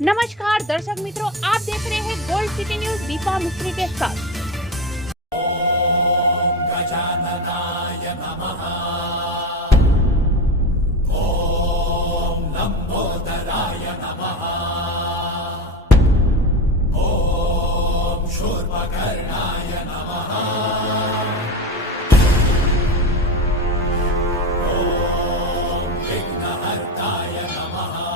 नमस्कार दर्शक मित्रों, आप देख रहे हैं गोल्ड सिटी न्यूज दीपा मिस्त्री के साथ। ओम गजाननाय नमः। ओम लंबोदराय नमः। ओम शूर्पकर्णाय नमः। ओम विघ्नहर्ताय नमः।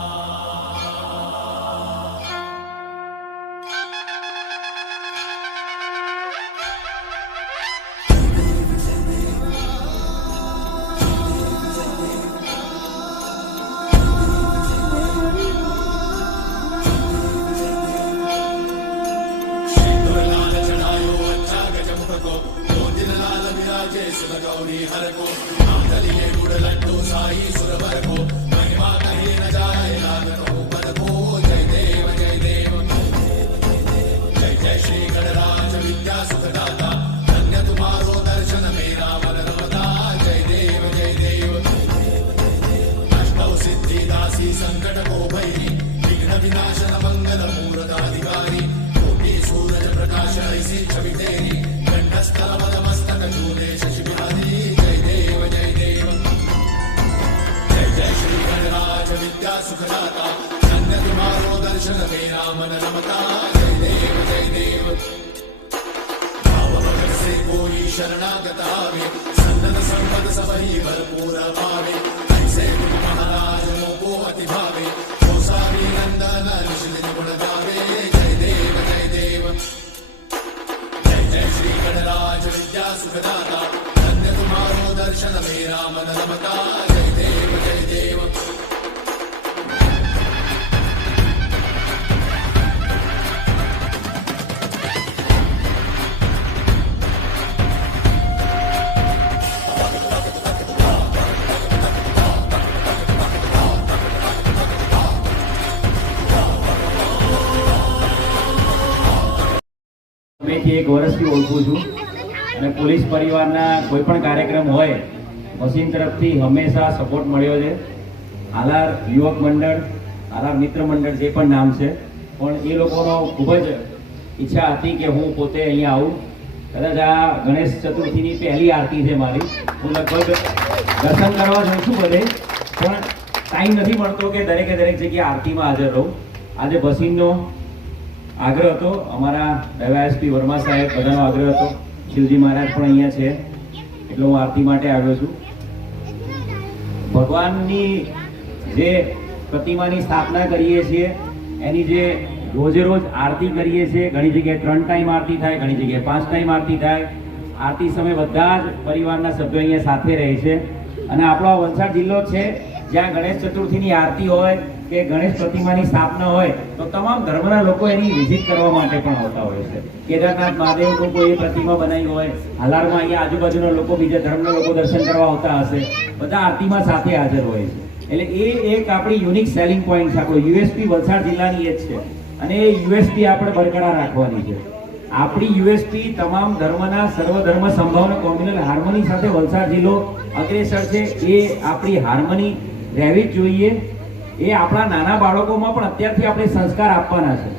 गौरी हर को नाथलिए गुड़ लड्डू साई सुरवर को महिमा कहीं न जाए लागत हो पद को। जय देव जय देव जय जय श्री गणराज विद्या सुखदाता, धन्य तुम्हारो दर्शन मेरा मन रमता। जय देव जय देव अष्टौ सिद्धि दासी संकट को भैरी, विघ्न विनाशन मंगल मूर्धाधिकारी, कोटि सूरज प्रकाश ऐसी छवि तेरी, कंठस्थल मदमस्तक चूड़े शशि बिहारी। जय देव जय देव जय जय श्री गणराज विद्या सुखदाता, धन्य तुम्हारो दर्शन मेरा मन रमता। जय देव जय देव भाव भगत से कोई शरणागत आवे, सन्नत संपद सबही भरपूर पावे। ऐसे तुम महाराज को अति भावे, हो सारी नंदन निश्चित गुण गावे। जय देव जय देव जय जय श्री गणराज विद्या सुखदाता, धन्य तुम्हारो दर्शन मेरा मन रमता। जय देव जय देव એક વર્ષથી ઓળખું છું અને પોલીસ પરિવારના કોઈ પણ કાર્યક્રમ હોય મશીન તરફથી હંમેશા સપોર્ટ મળ્યો છે. આલાર યુવક મંડળ, આલાર મિત્ર મંડળ જે પણ નામ છે, પણ એ લોકોનો ખૂબ જ ઈચ્છા હતી કે હું પોતે અહીંયા આવું. કદાચ આ ગણેશ ચતુર્થીની પહેલી આરતી છે મારી. હું લગભગ દર્શન કરવા જઉં છું બધે, પણ ટાઈમ નથી મળતો કે દરેકે દરેક જગ્યાએ આરતીમાં હાજર રહું. આજે ભસીનનો આગ્રહ હતો, અમારા ડીવાયએસપી વર્મા સાહેબ બધાનો આગ્રહ હતો, શિવજી મહારાજ પણ અહીંયા છે, એટલે હું આરતી માટે આવ્યો છું. ભગવાનની જે પ્રતિમાની સ્થાપના કરીએ છીએ એની જે રોજે રોજ આરતી કરીએ છીએ, ઘણી જગ્યાએ 3 ટાઈમ આરતી થાય, ઘણી જગ્યાએ 5 ટાઈમ આરતી થાય. આરતી સમયે બધા જ પરિવારના સભ્યો અહીંયા સાથે રહે છે. અને આપણો વલસાડ જિલ્લો છે જ્યાં ગણેશ ચતુર્થીની આરતી હોય કે ગણેશ પ્રતિમાની સ્થાપના હોય તો તમામ ધર્મના લોકો એની વિઝિટ કરવા માટે પણ આવતા હોય છે. કેદારનાથ મહાદેવનું કોઈ પ્રતિમા બનાવી હોય, હાલારમાં અહીંયા આજુબાજુના લોકો, બીજા ધર્મના લોકો દર્શન કરવા આવતા હશે, બધા આરતીમાં સાથે હાજર હોય છે. એટલે એ એક આપણી યુનિક સેલિંગ પોઈન્ટ છે, આપણો યુએસપી વલસાડ જિલ્લાની એ જ છે. અને એ યુએસપી આપણે બરકરાર રાખવાની છે. આપણી યુએસપી તમામ ધર્મના સર્વધર્મ સંભાવના કોમ્યુનલ હાર્મની સાથે વલસાડ જિલ્લો અગ્રેસર છે. એ આપણી હાર્મની રહેવી જ જોઈએ. એ આપણા નાના બાળકોમાં પણ અત્યારથી આપણે સંસ્કાર આપવાના છે.